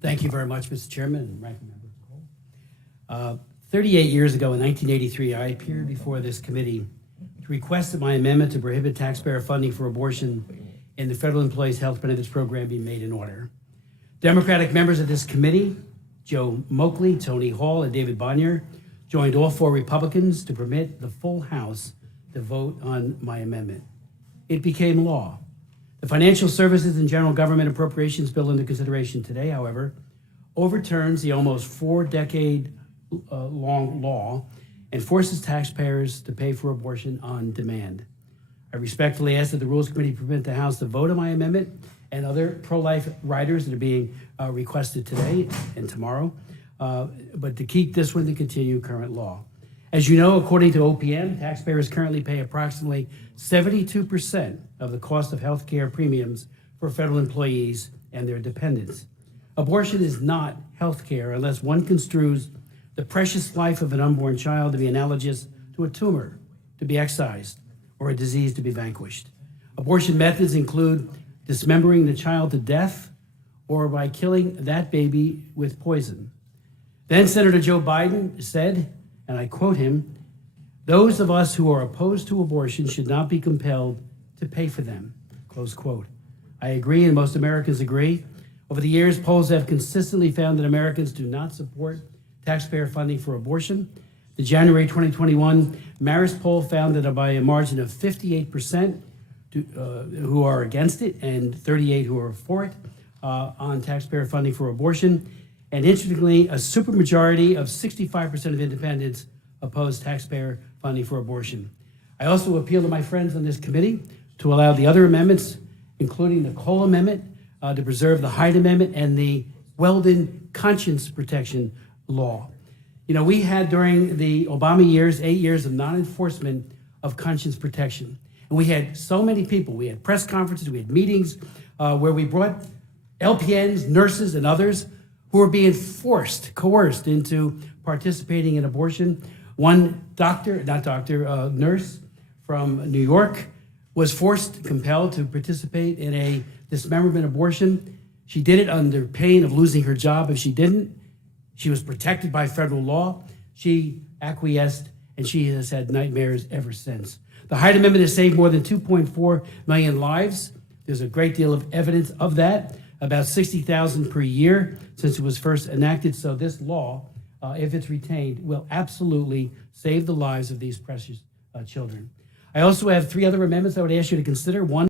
Thank you very much, Mr. Chairman and Ranking Member. 38 years ago in 1983, I appeared before this committee to request that my amendment to prohibit taxpayer funding for abortion in the Federal Employees Health Benefits Program be made in order. Democratic members of this committee, Joe Moakley, Tony Hall, and David Bonnier, joined all 4 Republicans to permit the full House to vote on my amendment. It became law. The Financial Services and General Government Appropriations Bill under consideration today, however, overturns the almost 4-decade-long law and forces taxpayers to pay for abortion on demand. I respectfully ask that the Rules Committee permit the House to vote on my amendment and other pro-life riders that are being requested today and tomorrow, but to keep this one to continue current law. As you know, according to OPM, taxpayers currently pay approximately 72% of the cost of health care premiums for federal employees and their dependents. Abortion is not health care unless one construes the precious life of an unborn child to be analogous to a tumor to be excised or a disease to be vanquished. Abortion methods include dismembering the child to death or by killing that baby with poison. Then Senator Joe Biden said, and I quote him, "Those of us who are opposed to abortion should not be compelled to pay for them," close quote. I agree, and most Americans agree. Over the years, polls have consistently found that Americans do not support taxpayer funding for abortion. The January 2021 Marist poll found that by a margin of 58% who are against it and 38 who are for it on taxpayer funding for abortion. And interestingly, a supermajority of 65% of independents oppose taxpayer funding for abortion. I also appeal to my friends on this committee to allow the other amendments, including the Cole Amendment, to preserve the Hyde Amendment and the Weldon Conscience Protection Law. You know, we had during the Obama years, 8 years of non-enforcement of conscience protection. And we had so many people, we had press conferences, we had meetings where we brought LPNs, nurses, and others who were being coerced into participating in abortion. One nurse from New York was compelled to participate in a dismemberment abortion. She did it under pain of losing her job if she didn't. She was protected by federal law. She acquiesced, and she has had nightmares ever since. The Hyde Amendment has saved more than 2.4 million lives. There's a great deal of evidence of that, about 60,000 per year since it was first enacted. So this law, if it's retained, will absolutely save the lives of these precious children. I also have 3 other amendments I would ask you to consider. One,